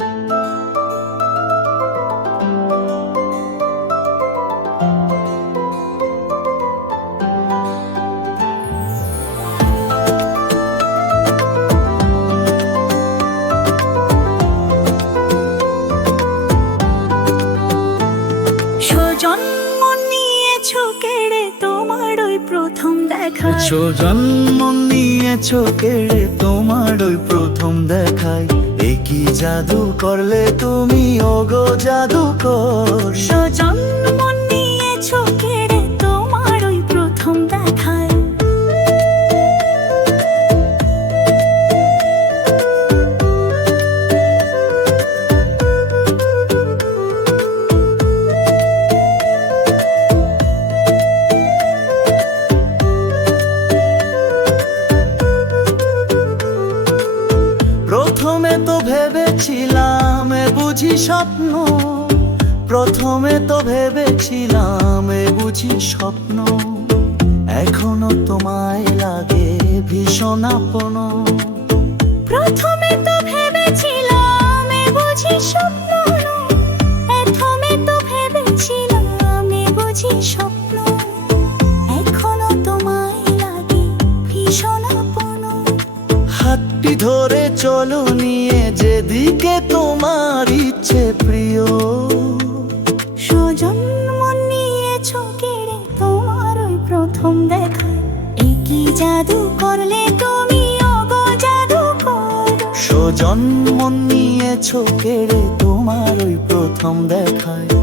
সজন্ম নিয়েছো তোমার ওই প্রথম দেখা জন্ম কেড়ে তোমার ওই প্রথম দেখায়। এ কি জাদু করলে তুমি? ওগো জাদু কর সজন্ম নিয়েছো কেড়ে বুঝি স্বপ্ন। প্রথমে তো ভেবেছিলাম এ বুঝি স্বপ্ন। এখনও তোমায় লাগে ভীষণ আপন। প্রথমে তো ভেবেছিলাম এ বুঝি স্বপ্ন। প্রথমে তো ভেবেছিলাম এ বুঝি স্বপ্ন। এখনও তোমায় লাগে ভীষণ আপন। হাতটি ধরে চলো নিয়ে যেদিকে তোমার ইচ্ছে প্রিয়। সজন্ম নিয়েছ কেড়ে তোমার ওই প্রথম দেখা। এই কি জাদু করলে তুমি? অগো জাদু কর। সজন্ম নিয়েছ কেড়ে তোমার ওই প্রথম দেখায়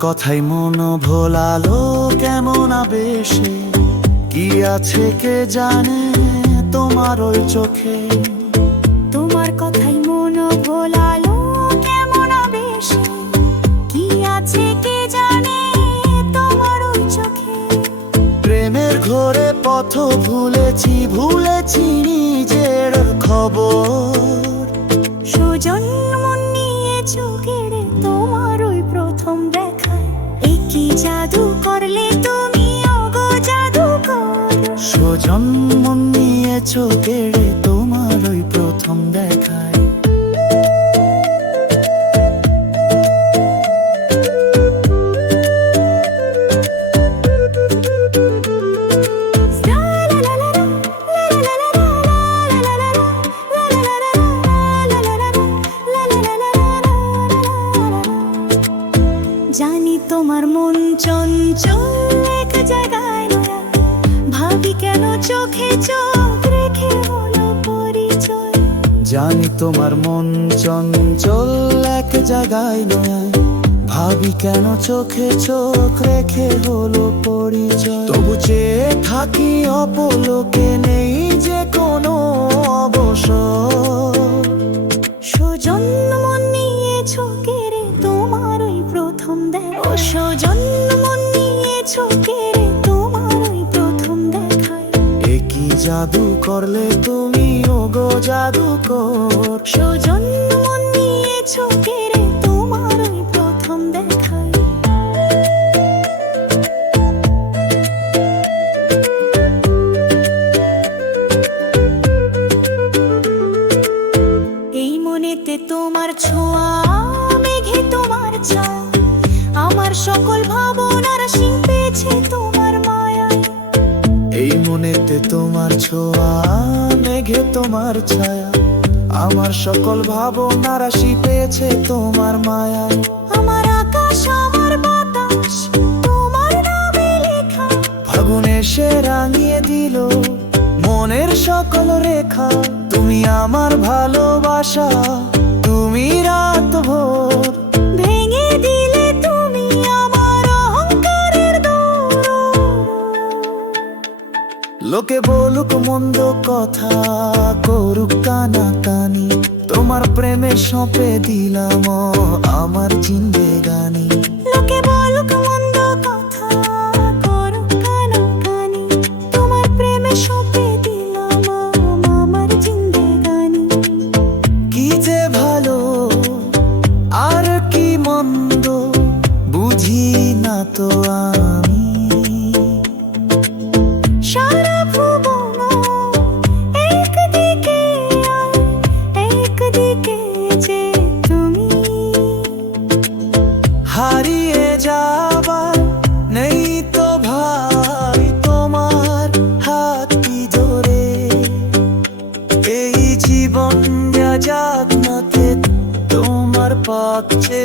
কথাই মন ভোলালো কেমন আবেশে? কি আছে কে জানে তোমার ওই চোখে? তোমার কথাই মন ভোলালো কেমন আবেশে? কি আছে কে জানে তোমার ওই চোখে? প্রেমের ঘোরে পথ ভুলেছি ভুলেছি নিজের খবর। সজন্ম কি জাদু করলে তুমি? অগো জাদু কর সজন্ম নিয়েছো কেড়ে জানি তোমার মন চঞ্চল এক জায়গায় নয়া। ভাবি কেন চোখে চোখ রেখে হলো পরিচয়? জানি তোমার মন চঞ্চল এক জায়গায় নয়। ভাবি কেন চোখে চোখ রেখে হলো পরিচয়? তবু চেয়ে থাকি অপলোকে নেই যে কোনো অবসর। করলে তুমি ওগো জাদু মন নিয়ে নিয়েছো মনেতে তোমার ছোঁয়া মেঘে তোমার ছায়া। আমার সকল ভাবনা রাশি পেয়েছে তোমার মায়ায়। আমার আকাশ আমার বাতাস তোমার নামে লেখা। ফাগুন এসে রাঙিয়ে দিল মনের সকল রেখা। তুমি আমার ভালোবাসা তুমি রাত ভোর লোকে বলুক মন্দ কথা করুক কানা কানি তোমার প্রেমে সঁপে দিলাম আমার জীবন যাক নাতে তোমার পাকছে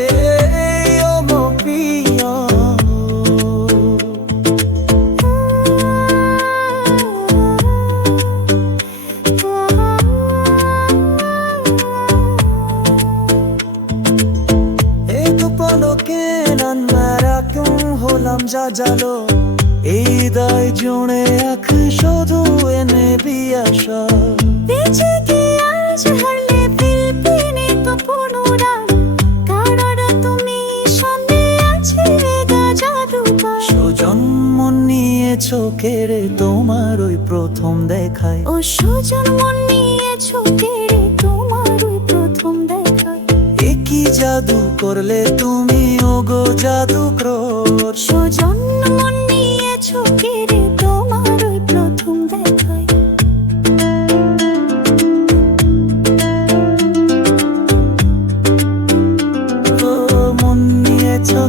হলাম যা জালো, এই দায় জোড়ে এক শুধু এনে বিয়াস। বেঁচে কি আজ হারলে তো পুনরায়। কারণ তুমি সঙ্গে আছে গা সুজন্ম নিয়েছো কেড়ে তোমার ওই প্রথম দেখায়। ও সুজন মন নিয়েছো কেড়ে তোমার ওই প্রথম দেখায়। একই জাদু করলে তুমি ওগো জাদু